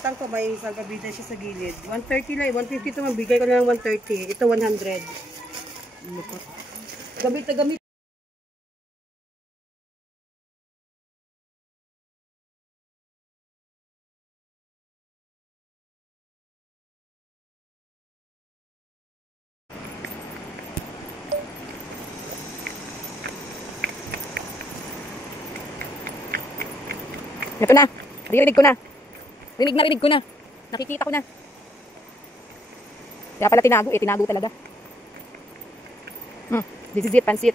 utang ko, may sagabida siya sa gilid. 130 lang, 150 ito, mabigay ko na lang 130. Ito 100. Gamit na gamit. Ito na. Rinig ko na. Rinig ko na. Nakikita ko na. Kaya pala tinago eh. Tinago talaga. This is it. Pansit.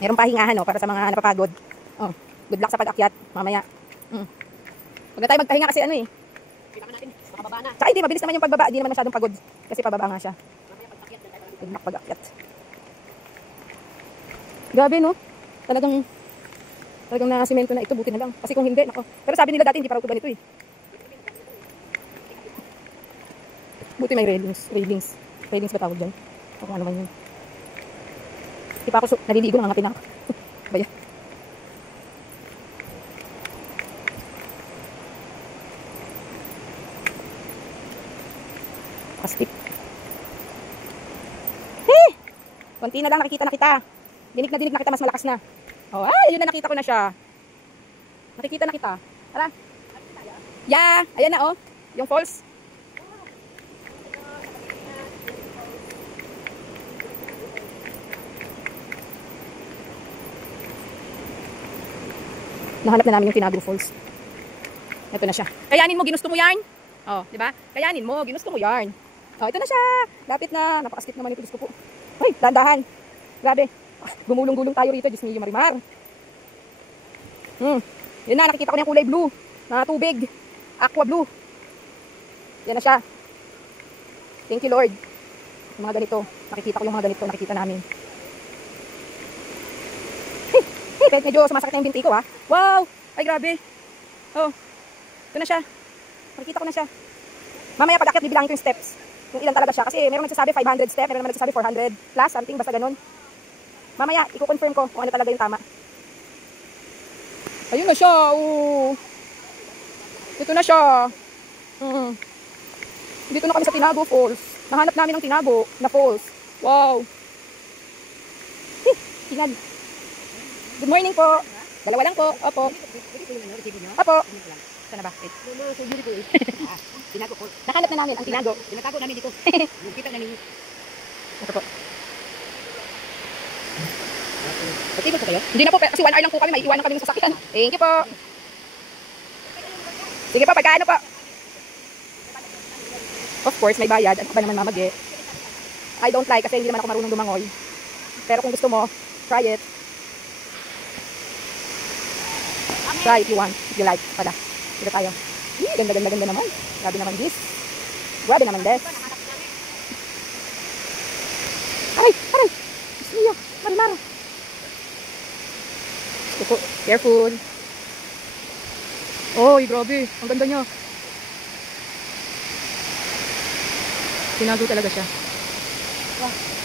Meron pahingahan para sa mga napapagod. Good luck sa pag-akyat. Mamaya. Huwag na tayo magpahinga kasi ano eh. Kita ka natin. Makababa na. Tsaka hindi. Mabilis naman yung pagbaba. Hindi naman masyadong pagod. Kasi pababa nga siya. Good luck pag-akyat. Grabe no? Talagang na-semento na ito, buti na lang. Kasi kung hindi, nako. Pero sabi nila dati, hindi pa raw ito ganito eh. Buti may railings. Railings ba tawag dyan? O kung ano man yun. Di pa ako naliligo, nangangatin ako. Baya. Plastic. Hey! Konti na lang, nakikita na kita. Dinig na kita, mas malakas na. Yun na, nakita ko na siya. Nakikita na kita. Tara. Yeah, ayan na yung falls. Nahanap na namin yung Tinago Falls. Ito na siya. Kayanin mo, ginusto mo yarn? Di ba? Kayanin mo, ginusto mo yarn. Ito na siya. Lapit na. Napaka-skip naman ito, Diyos ko po. Ay, dahan-dahan. Grabe. Gumulong-gulong tayo rito, Diyos niyo, Marimar. Yun na, nakikita ko na yung kulay blue na tubig. Aqua blue. Yan na siya. Thank you, Lord. Yung mga ganito. Nakikita ko yung mga ganito. Nakikita namin. Medyo sumasakit na yung binti ko, ha. Wow! Ay, grabe. Ito na siya. Nakikita ko na siya. Mamaya pag-akyat, bibilangin ko yung steps. Kung ilan talaga siya. Kasi meron nagsasabi 500 step, meron naman nagsasabi 400 plus, something, basta ganun. Mamaya, i-confirm ko kung ano talaga yung tama. Ayun na siya. Ito na siya. Dito na kami sa Tinago Falls. Nahanap namin ang Tinago na falls. Wow. Tingnan. Good morning po. Dalawa lang po. Opo. Opo. Sana ba? Tinago Falls. Nahanap na namin ang Tinago. Tinatago namin dito. Kita namin. Ito po. Mag-ibig po kayo? Hindi na po, kasi 1 hour lang po kami, may iwanan kami ng sasakyan. Thank you po. Sige po, pagkaano po. Of course, may bayad. Ano ba naman mamagi? I don't like kasi hindi naman ako marunong lumangoy. Pero kung gusto mo, try it. Try if you want, if you like. Pala. Sige tayo. Ganda naman. Grabe naman this. Grabe naman this. Aray! Iyo, Marimar. Careful. Grabe. Ang ganda niya. Tinago talaga siya. Wow.